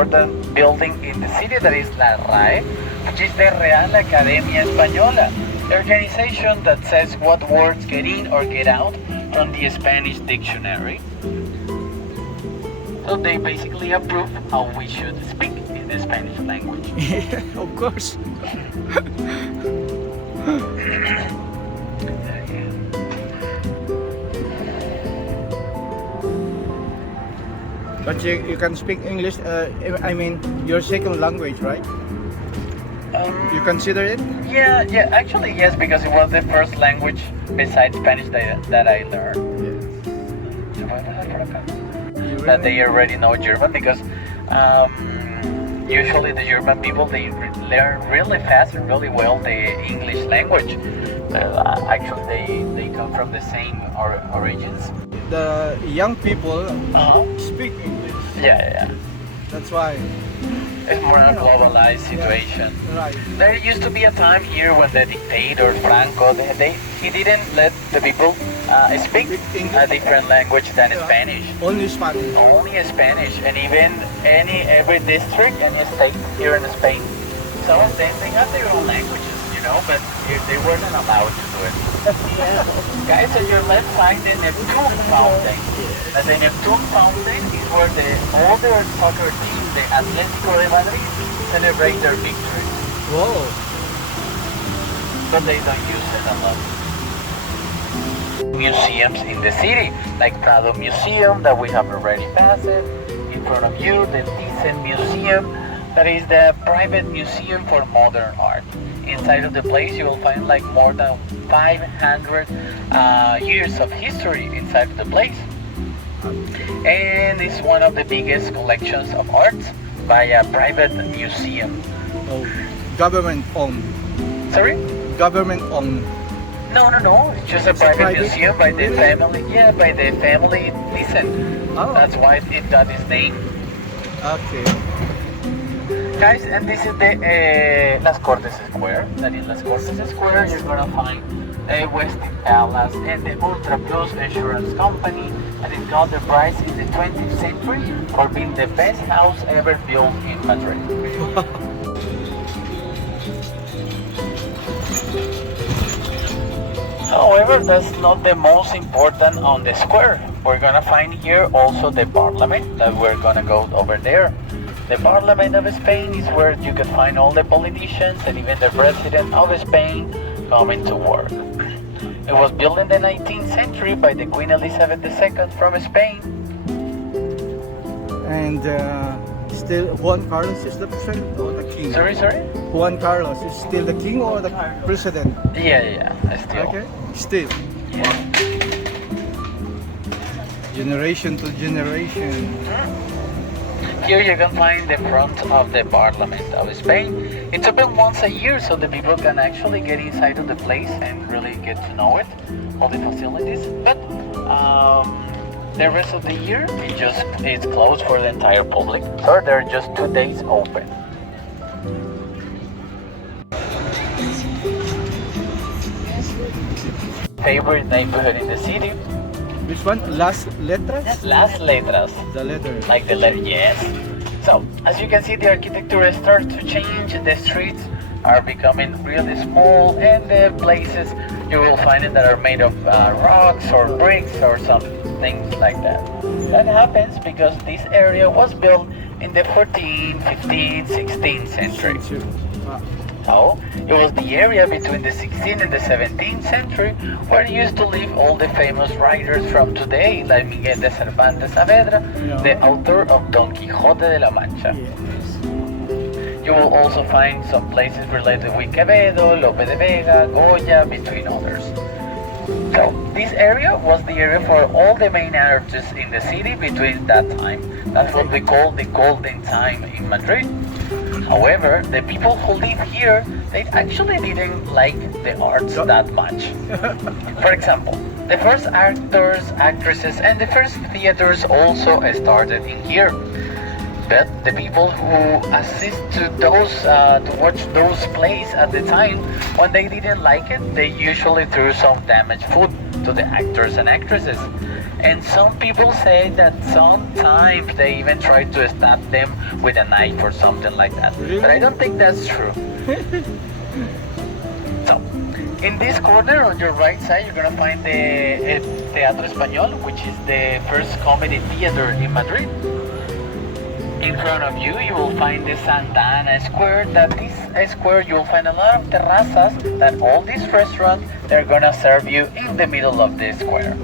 important building in the city, that is La RAE, which is the Real Academia Española, the organization that says what words get in or get out from the Spanish dictionary. So they basically approve how we should speak in the Spanish language. Yeah, of course. But you can speak English, I mean, your second language, right? You consider it? Yeah, actually yes, because it was the first language besides Spanish that I learned. That they already know German, because usually the German people, they learn really fast and really well the English language. Actually, they come from the same origins. The young people speak English. Yeah. That's why. It's more a globalized situation. Right. There used to be a time here when the dictator Franco, he didn't let the people speak a different language than Spanish. Only Spanish. Only Spanish, and even every district, any state here in Spain, some of them, they have their own languages, but they weren't allowed to do it. Guys, on your left side, the Neptune Fountain. And the Neptune Fountain is where the older soccer team, the Atlético de Madrid, celebrate their victory. Whoa. But they don't use it a lot. Museums in the city, like Prado Museum that we have already passed in front of you, the Thyssen Museum, that is the private museum for modern art. Inside of the place you will find like more than 500 years of history inside of the place. And it's one of the biggest collections of art by a private museum. Oh, government owned. Sorry? Government owned. No. It's just a private museum by the family. Yeah, by the family Thyssen. Oh. That's why it got its name. Okay. Guys, and this is the Las Cortes Square. That is Las Cortes Square. You're gonna find the Westin Palace and the Ultra Plus Insurance Company, and it got the prize in the 20th century for being the best house ever built in Madrid. However, that's not the most important on the square. We're gonna find here also the Parliament, that we're gonna go over there. The Parliament of Spain is where you can find all the politicians and even the President of Spain coming to work. It was built in the 19th century by the Queen Elizabeth II from Spain. And still Juan Carlos is the president or the king? Sorry? Juan Carlos is still the king or the president? Yeah, still. Okay, still. Yeah. Generation to generation. Here you can find the front of the Parliament of Spain. It's open once a year, so the people can actually get inside of the place and really get to know it, all the facilities. But the rest of the year, it's closed for the entire public. So there are just 2 days open. Favorite neighborhood in the city? Which one? Las Letras? Las Letras. The letter. Like the letter, yes. So, as you can see, the architecture starts to change. The streets are becoming really small, and the places you will find it that are made of rocks or bricks or some things like that. That happens because this area was built in the 14th, 15th, 16th century. So, it was the area between the 16th and the 17th century where used to live all the famous writers from today, like Miguel de Cervantes Saavedra, the author of Don Quixote de la Mancha. You will also find some places related with Quevedo, Lope de Vega, Goya, between others. So, this area was the area for all the main artists in the city between that time. That's what we call the golden time in Madrid. However, the people who live here, they actually didn't like the arts that much. For example, the first actors, actresses, and the first theaters also started in here. But the people who assist to watch those plays at the time, when they didn't like it, they usually threw some damaged food to the actors and actresses. And some people say that sometimes they even try to stab them with a knife or something like that. Really? But I don't think that's true. So, in this corner on your right side, you're gonna find the Teatro Español, which is the first comedy theater in Madrid. In front of you, you will find the Santa Ana Square. That this square, you will find a lot of terrazas. That all these restaurants, they're gonna serve you in the middle of the square.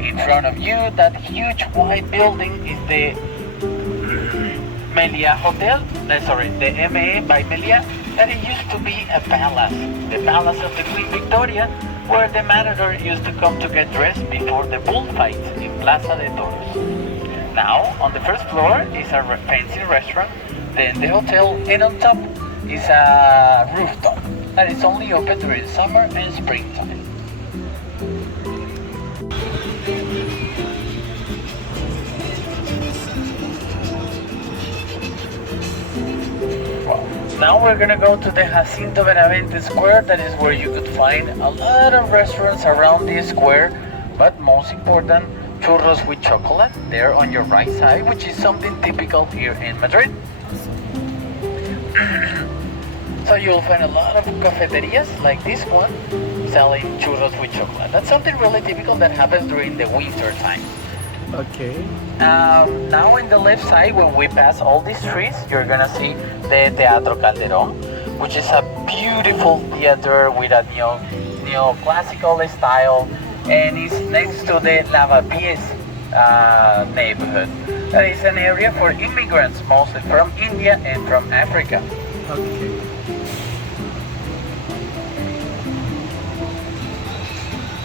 In front of you, that huge white building is the Melia Hotel. The MA by Melia. That it used to be a palace, the palace of the Queen Victoria, where the matador used to come to get dressed before the bullfights in Plaza de Toros. Now, on the first floor is a fancy restaurant, then the hotel, and on top is a rooftop that is only open during summer and springtime. Well, now we're gonna go to the Jacinto Benavente Square. That is where you could find a lot of restaurants around this square, but most important, churros with chocolate there on your right side, which is something typical here in Madrid. So you'll find a lot of cafeterias like this one selling churros with chocolate. That's something really typical that happens during the winter time. Okay. Now in the left side, when we pass all these trees, you're gonna see the Teatro Calderón, which is a beautiful theater with a neoclassical style, and it's next to the Lavapiés neighborhood. That is an area for immigrants, mostly from India and from Africa. Okay.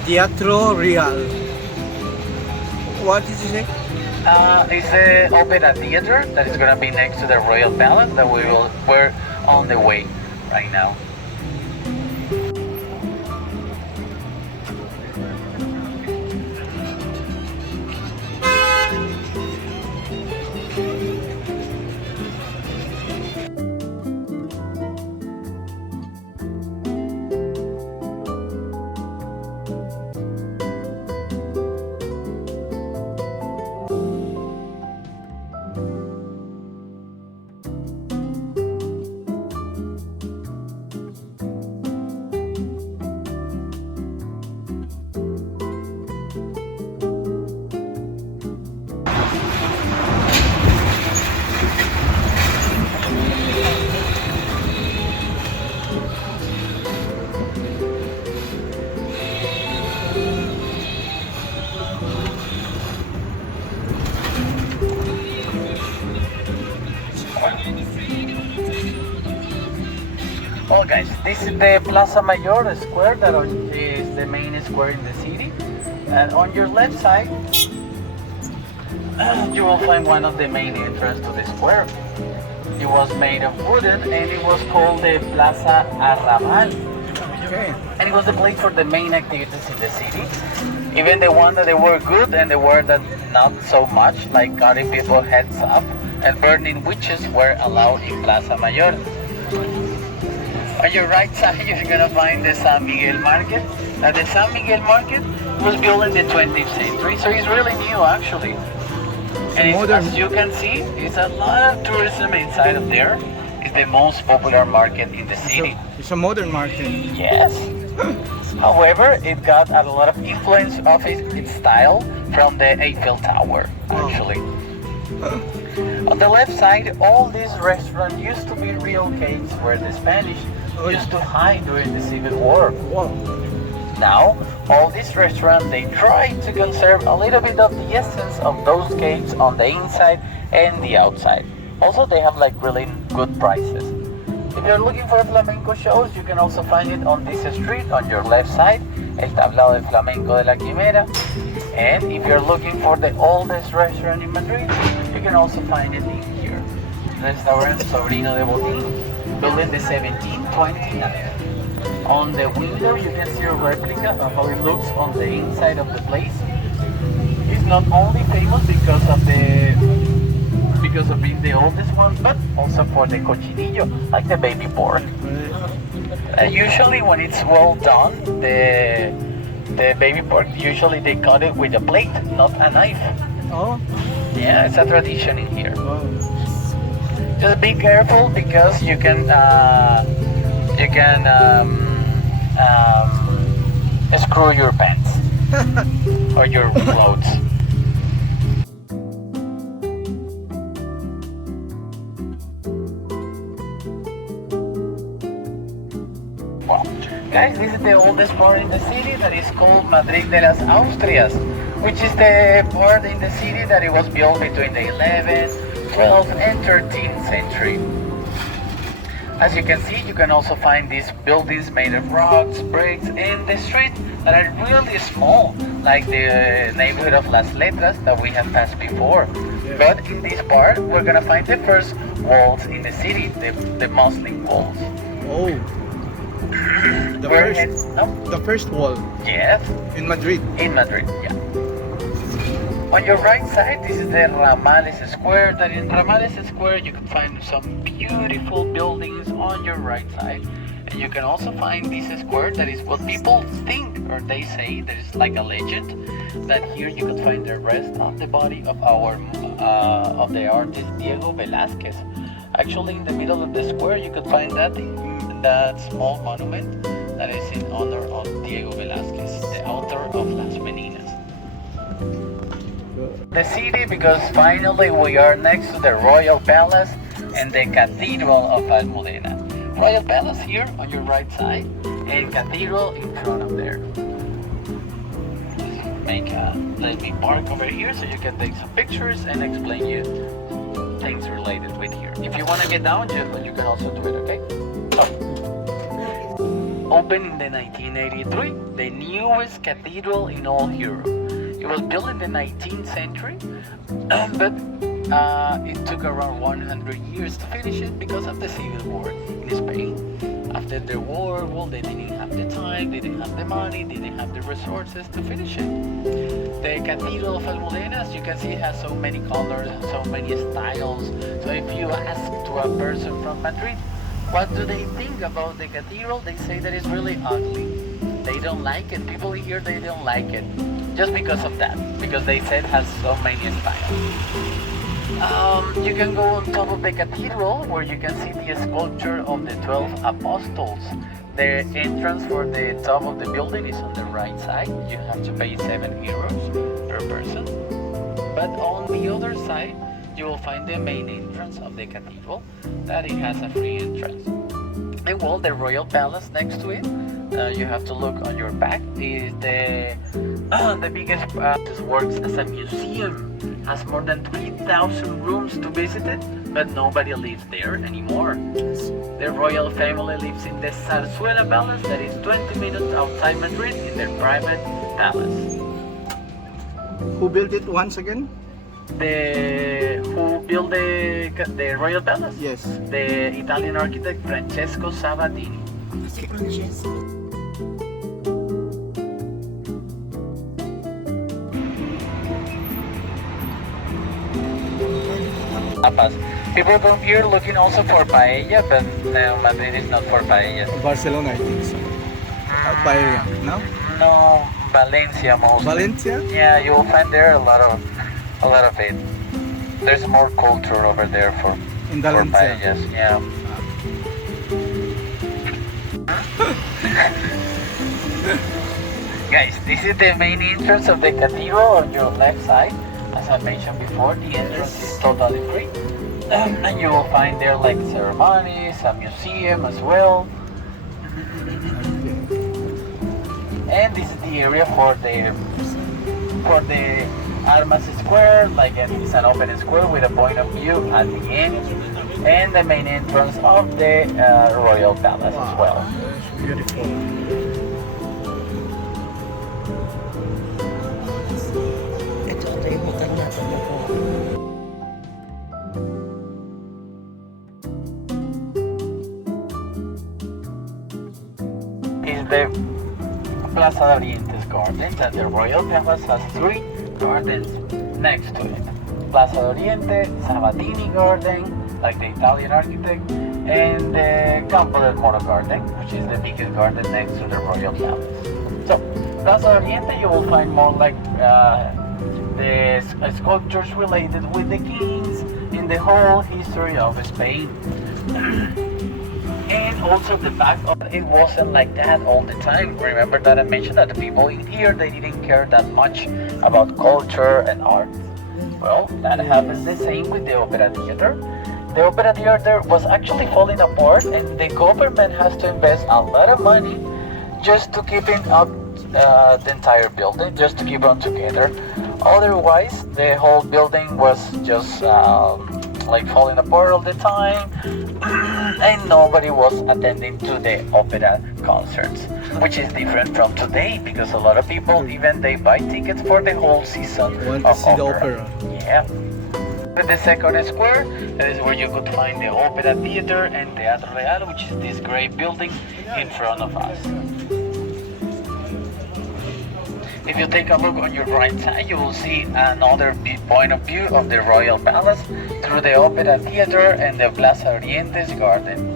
Teatro Real. What did you say? It's the Opera Theater that is going to be next to the Royal Palace that we're on the way right now. Well guys, this is the Plaza Mayor square that is the main square in the city. And on your left side, you will find one of the main entrances to the square. It was made of wooden and it was called the Plaza Arrabal. Okay. And it was the place for the main activities in the city. Even the one that they were good and the one that not so much, like cutting people's heads off and burning witches, were allowed in Plaza Mayor. On your right side, you're gonna find the San Miguel Market. Now the San Miguel Market was built in the 20th century, so it's really new actually. And as you can see, it's a lot of tourism inside of there. It's the most popular market in the city. It's a modern market. Yes. However, it got a lot of influence of its style from the Eiffel Tower, actually. On the left side, all these restaurants used to be real caves where the Spanish used to hide during the Civil War. Wow. Now, all these restaurants, they try to conserve a little bit of the essence of those caves on the inside and the outside. Also, they have like really good prices. If you're looking for flamenco shows, you can also find it on this street on your left side, El Tablado del Flamenco de la Quimera. And if you're looking for the oldest restaurant in Madrid, you can also find it in here. Restaurant Sobrino de Botín, built in the 1729. On the window, you can see a replica of how it looks on the inside of the place. It's not only famous because of being the oldest one, but also for the cochinillo, like the baby pork. Usually, when it's well done, The baby pork, usually they cut it with a plate, not a knife. Oh. Yeah, it's a tradition in here. Wow. Just be careful because you can screw your pants or your clothes. Wow. Guys, this is the oldest part in the city that is called Madrid de las Austrias, which is the part in the city that it was built between the 11th, 12th and 13th century. As you can see, you can also find these buildings made of rocks, bricks, and the streets that are really small, like the neighborhood of Las Letras that we have passed before. Yeah. But in this part, we're gonna find the first walls in the city, the Muslim walls. Oh. The We're first, no? the first wall Yes, in Madrid. in Madrid, yeah. On your right side, this is the Ramales Square. That in Ramales Square, you can find some beautiful buildings on your right side. And you can also find this square that is what people think or they say. There is like a legend that here you can find the rest of the body of of the artist Diego Velázquez. Actually, in the middle of the square, you could find that small monument that is in honor of Diego Velázquez, the author of Las Meninas. The city, because finally we are next to the Royal Palace and the Cathedral of Almudena. Royal Palace here on your right side and Cathedral in front of there. Let me park over here so you can take some pictures and explain you things related with here. If you want to get down, you can also do it, okay? So, opened in the 1983, the newest cathedral in all Europe. It was built in the 19th century, but it took around 100 years to finish it because of the civil war in Spain. After the war, well, they didn't have the time, they didn't have the money, they didn't have the resources to finish it. The Cathedral of Almudena, as you can see, has so many colors, so many styles. So if you ask to a person from Madrid, what do they think about the cathedral? They say that it's really ugly. They don't like it. People here, they don't like it. Just because of that. Because they said it has so many styles. You can go on top of the cathedral where you can see the sculpture of the 12 apostles. The entrance for the top of the building is on the right side. You have to pay 7 euros per person. But on the other side, you will find the main entrance of the cathedral, that it has a free entrance. And well, the Royal Palace next to it, you have to look on your back, is the biggest, works as a museum, has more than 3,000 rooms to visit it, but nobody lives there anymore. The royal family lives in the Zarzuela Palace, that is 20 minutes outside Madrid, in their private palace. Who built it once again? Who built the Royal Palace? Yes. The Italian architect Francesco Sabatini. Tapas. People come here looking also for paella, but no, Madrid is not for paella. Barcelona, I think so. Paella, no? No, Valencia mostly. Valencia? Yeah, you will find there a lot of it. There's more culture over there for Valencia. paellas. Yeah. Guys, this is the main entrance of the cathedral on your left side. As I mentioned before, the entrance is totally free. And you will find there like ceremonies, a museum as well. And this is the area for the Armas Square, like it's an open square with a point of view at the end, and the main entrance of the Royal Palace as well. Beautiful. Is the Plaza de Oriente's garden, that the Royal Palace has 3 gardens next to it. Plaza de Oriente, Sabatini Garden, like the Italian architect, and the Campo del Moro Garden, which is the biggest garden next to the Royal Palace. So, Plaza Oriente, you will find more like the sculptures related with the kings in the whole history of Spain. And also the fact that it wasn't like that all the time. Remember that I mentioned that the people in here, they didn't care that much about culture and art. Well, that happens the same with the Opera Theater. The Opera Theater was actually falling apart, and the government has to invest a lot of money just to keep it up, the entire building, just to keep it together. Otherwise, the whole building was just like falling apart all the time, and nobody was attending to the opera concerts, which is different from today because a lot of people even they buy tickets for the whole season Want to of see the opera. opera. Yeah. With the second square, that is where you could find the Opera Theater and Teatro Real, which is this great building in front of us. If you take a look on your right side, you will see another point of view of the Royal Palace through the Opera Theater and the Plaza Oriente's garden.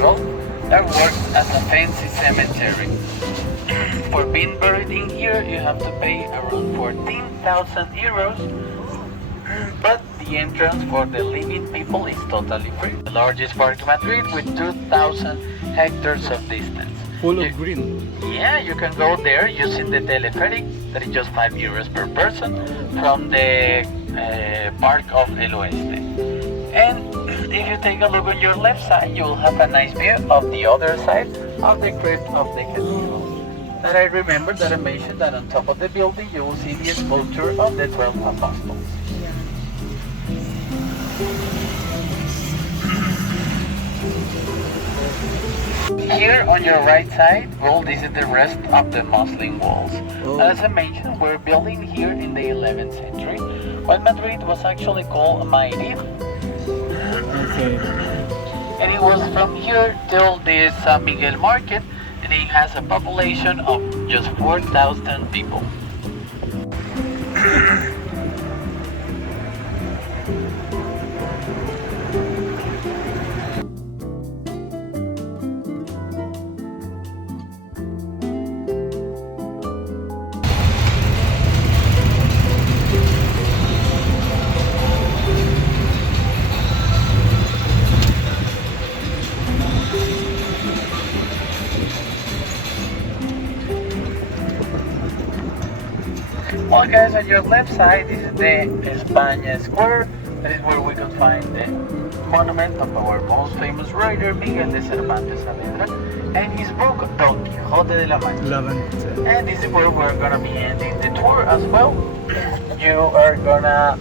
Well, that works as a fancy cemetery. For being buried in here, you have to pay around 14,000 euros, but the entrance for the living people is totally free. The largest park in Madrid with 2,000 hectares of distance. Full of green. Yeah, you can go there using the teleferic, that is just 5 euros per person, from the park of El Oeste. And if you take a look on your left side, you will have a nice view of the other side of the crypt of the cathedral. That I remember that I mentioned that on top of the building you will see the sculpture of the 12 apostles. Here on your right side, well, this is the rest of the Muslim walls. Oh. As I mentioned, we're building here in the 11th century, when Madrid was actually called Madrid. Okay. And it was from here till the San Miguel market, and it has a population of just 4,000 people. Well guys, on your left side, this is the España Square. That is where we could find the monument of our most famous writer, Miguel de Cervantes Saavedra, and his book, Don Quixote de la Mancha. And this is where we're gonna be ending the tour as well. You are gonna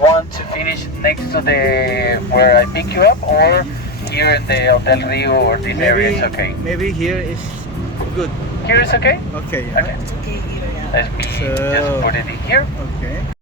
want to finish next to the where I pick you up, or here in the Hotel Rio, or this area is okay? Maybe here is good. Here is okay? Okay. Okay. Let me just put it in here. Okay.